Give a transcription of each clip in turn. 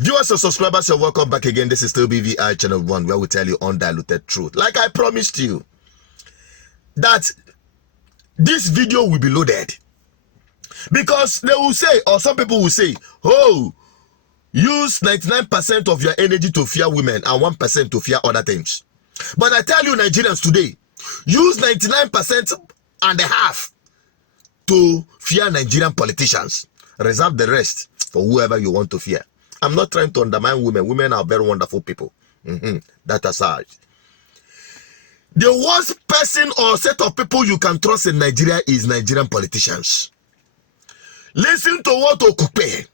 Viewers and subscribers, you're welcome back again. This is still BVI Channel 1, where we tell you undiluted truth. Like I promised you, that this video will be loaded. Because they will say, or some people will say, oh, use 99% of your energy to fear women and 1% to fear other things. But I tell you, Nigerians today, use 99% and a half to fear Nigerian politicians. Reserve the rest for whoever you want to fear. I'm not trying to undermine women. Women are very wonderful people. That aside. The worst person or set of people you can trust in Nigeria is Nigerian politicians. Listen to what Okupe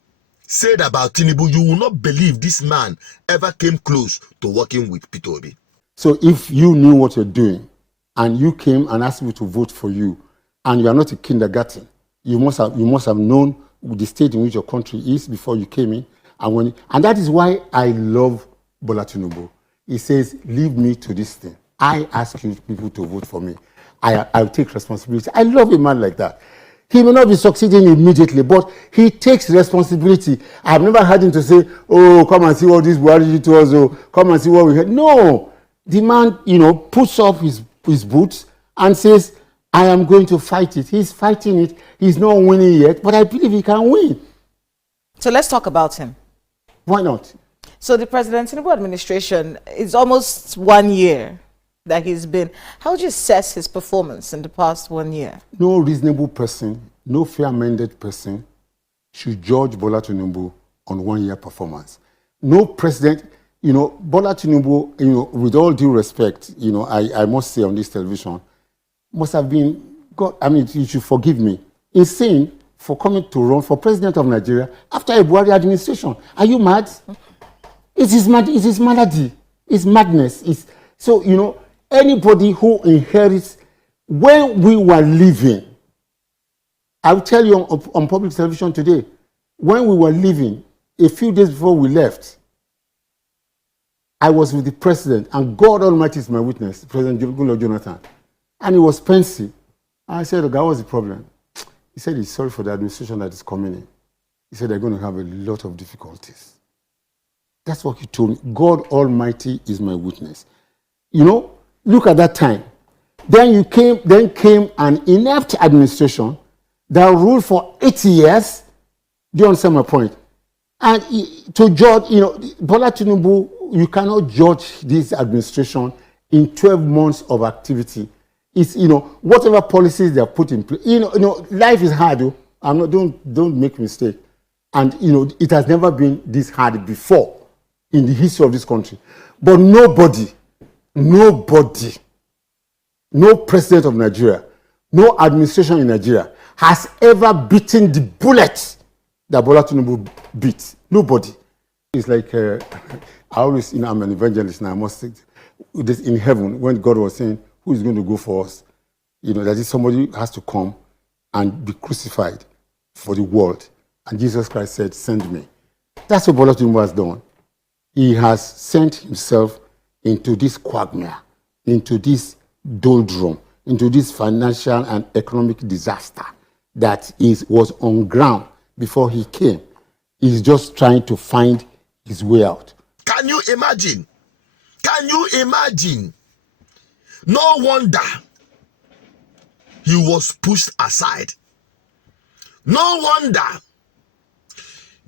said about Tinubu. You will not believe this man ever came close to working with Peter Obi. So if you knew what you're doing and you came and asked me to vote for you and you are not a kindergarten, you must have known the state in which your country is before you came in. And that is why I love Bola Tinubu. He says, leave me to this thing. I ask you people to vote for me. I'll take responsibility. I love a man like that. He may not be succeeding immediately, but he takes responsibility. I've never heard him to say, oh, come and see what this Buhari did to us, oh, come and see what we had. No. The man, puts off his boots and says, I am going to fight it. He's fighting it. He's not winning yet, but I believe he can win. So let's talk about him. Why not? So the President Tinubu administration is almost 1 year that he's been. How would you assess his performance in the past 1 year? No reasonable person, no fair-minded person should judge Bola Tinubu on 1 year performance. No president, Bola Tinubu, with all due respect, I must say on this television, must have been, you should forgive me, insane for coming to run for president of Nigeria after a Buhari administration. Are you mad? It is mad. It is malady. It's madness. So, anybody who inherits, when we were living, I'll tell you on public television today, when we were living, a few days before we left, I was with the president, and God Almighty is my witness, President Goodluck Jonathan, and he was pensive. I said, okay, what's the problem? He said he's sorry for the administration that is coming in. He said they're going to have a lot of difficulties. That's what he told me. God Almighty is my witness. Look at that time. Then came an inept administration that ruled for 80 years. Do you understand my point? And to judge, Bola Tinubu, you cannot judge this administration in 12 months of activity. It's, whatever policies they have put in place. Life is hard. Don't make mistake. And, it has never been this hard before in the history of this country. But nobody, no president of Nigeria, no administration in Nigeria has ever beaten the bullet that Bola Tinubu beat. Nobody. It's like, I always, I'm an evangelist and I must say this in heaven when God was saying, who is going to go for us? That is somebody has to come and be crucified for the world. And Jesus Christ said, send me. That's what Bola Tinubu has done. He has sent himself into this quagmire, into this doldrum, into this financial and economic disaster that was on ground before he came. He's just trying to find his way out. Can you imagine? Can you imagine? No wonder he was pushed aside. No wonder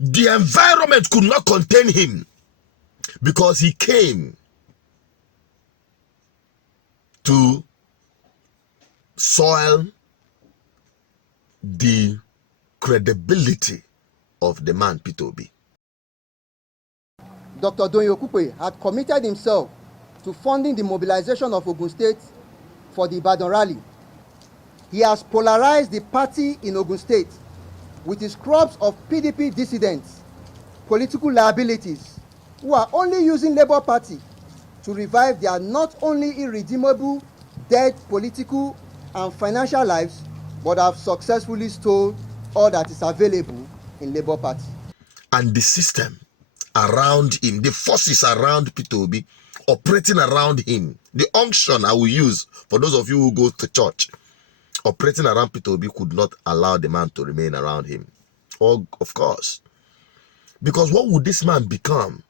the environment could not contain him, because he came to soil the credibility of the man Peter Obi. Dr. Doyin Okupe had committed himself to funding the mobilization of Ogun State for the Ibadan rally. He has polarized the party in Ogun State with his crops of PDP dissidents, political liabilities, who are only using Labour Party to revive their not only irredeemable dead political and financial lives, but have successfully stolen all that is available in Labour Party. And the system around him, the forces around Peter Obi, operating around him, the unction I will use for those of you who go to church, operating around Peter Obi could not allow the man to remain around him. Or, of course, Because what would this man become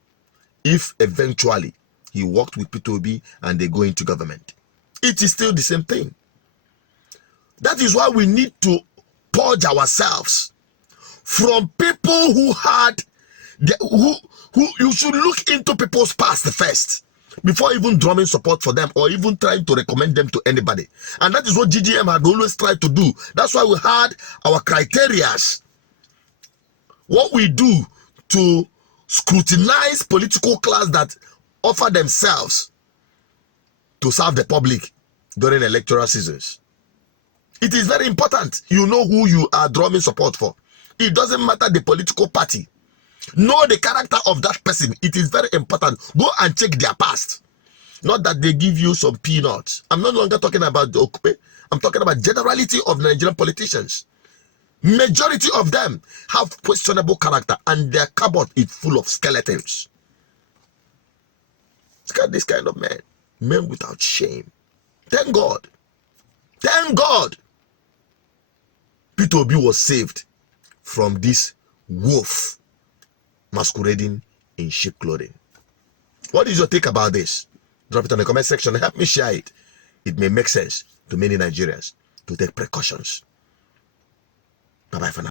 if eventually he worked with P2B and they go into government? It is still the same thing. That is why we need to purge ourselves from people who had who you should look into people's past first before even drumming support for them or even trying to recommend them to anybody. And that is what GGM had always tried to do. That's why we had our criterias. What we do to scrutinize political class that offer themselves to serve the public during electoral seasons. It is very important you know who you are drumming support for. It doesn't matter the political party. Know the character of that person. It is very important. Go and check their past. Not that they give you some peanuts. I'm no longer talking about the Okupe. I'm talking about generality of Nigerian politicians. Majority of them have questionable character and their cupboard is full of skeletons. Look at this kind of men. Men without shame. Thank God. Thank God. P2B was saved from this wolf masquerading in sheep clothing. What is your take about this? Drop it in the comment section. Help me share it. It may make sense to many Nigerians to take precautions. Bye-bye for now.